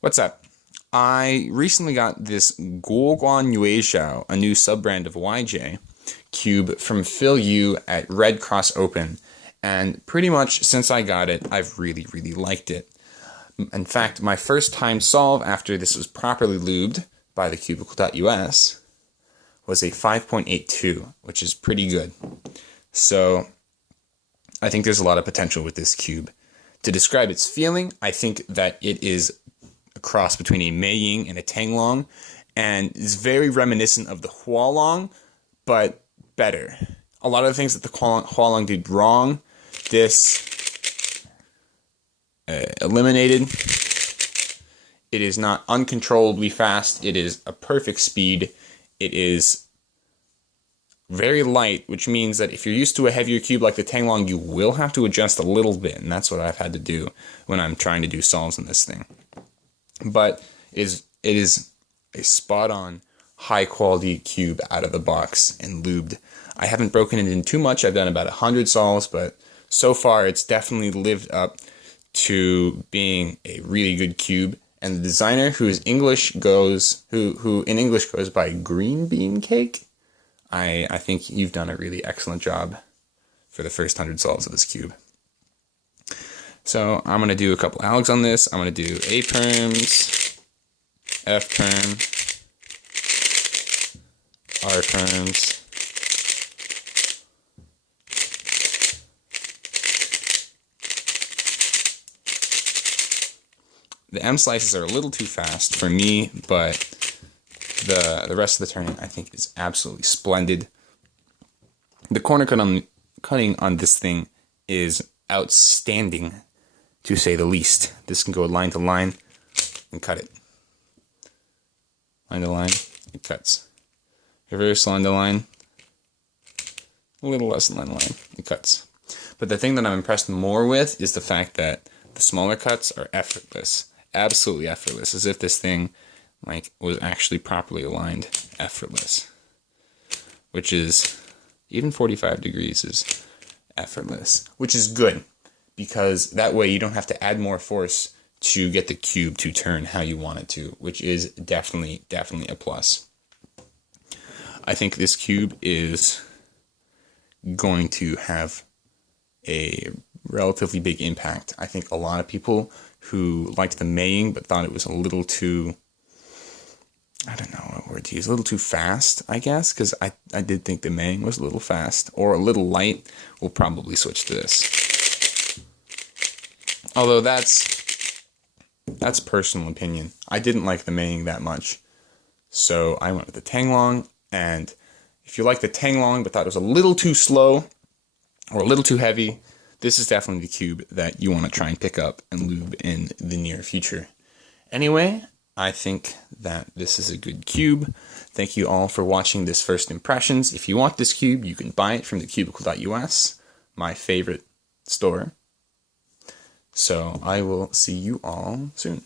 What's up? I recently got this GuoGuan YueXiao, a new sub-brand of YJ cube from Phil Yu at Red Cross Open, and pretty much since I got it, I've really liked it. In fact, my first time solve after this was properly lubed by the cubicle.us was a 5.82, which is pretty good. So I think there's a lot of potential with this cube. To describe its feeling, I think that it is a cross between a Mei Ying and a Tanglong, and is very reminiscent of the Hualong, but better. A lot of the things that the Hualong did wrong, this eliminated. It is not uncontrollably fast. It is a perfect speed. It is very light, which means that if you're used to a heavier cube like the Tanglong, you will have to adjust a little bit, and that's what I've had to do when I'm trying to do solves in this thing. But it is a spot-on, high-quality cube out of the box and lubed. I haven't broken it in too much. I've done about 100 solves, but so far it's definitely lived up to being a really good cube. And the designer, who in English goes by Green Bean Cake, I think you've done a really excellent job for the first 100 solves of this cube. So I'm going to do a couple alegs on this. I'm going to do A perms, F perm, R perms, the M slices are a little too fast for me, but the rest of the turning I think is absolutely splendid. The corner cutting on this thing is outstanding, to say the least. This can go line to line and cut it. Line to line, it cuts. Reverse line to line, a little less line to line, it cuts. But the thing that I'm impressed more with is the fact that the smaller cuts are effortless. Absolutely effortless, as if this thing was actually properly aligned. Effortless. Which is, even 45 degrees is effortless. Which is good, because that way you don't have to add more force to get the cube to turn how you want it to, which is definitely a plus. I think this cube is going to have a relatively big impact. I think a lot of people who liked the Mei Ying but thought it was a little too, I don't know what word to use, a little too fast, I guess, because I did think the Mei Ying was a little fast, or a little light, will probably switch to this. Although that's personal opinion. I didn't like the Mei Ying that much, so I went with the Tanglong, and if you like the Tanglong but thought it was a little too slow, or a little too heavy, this is definitely the cube that you want to try and pick up and lube in the near future. Anyway, I think that this is a good cube. Thank you all for watching this first impressions. If you want this cube, you can buy it from the cubicle.us, my favorite store. So I will see you all soon.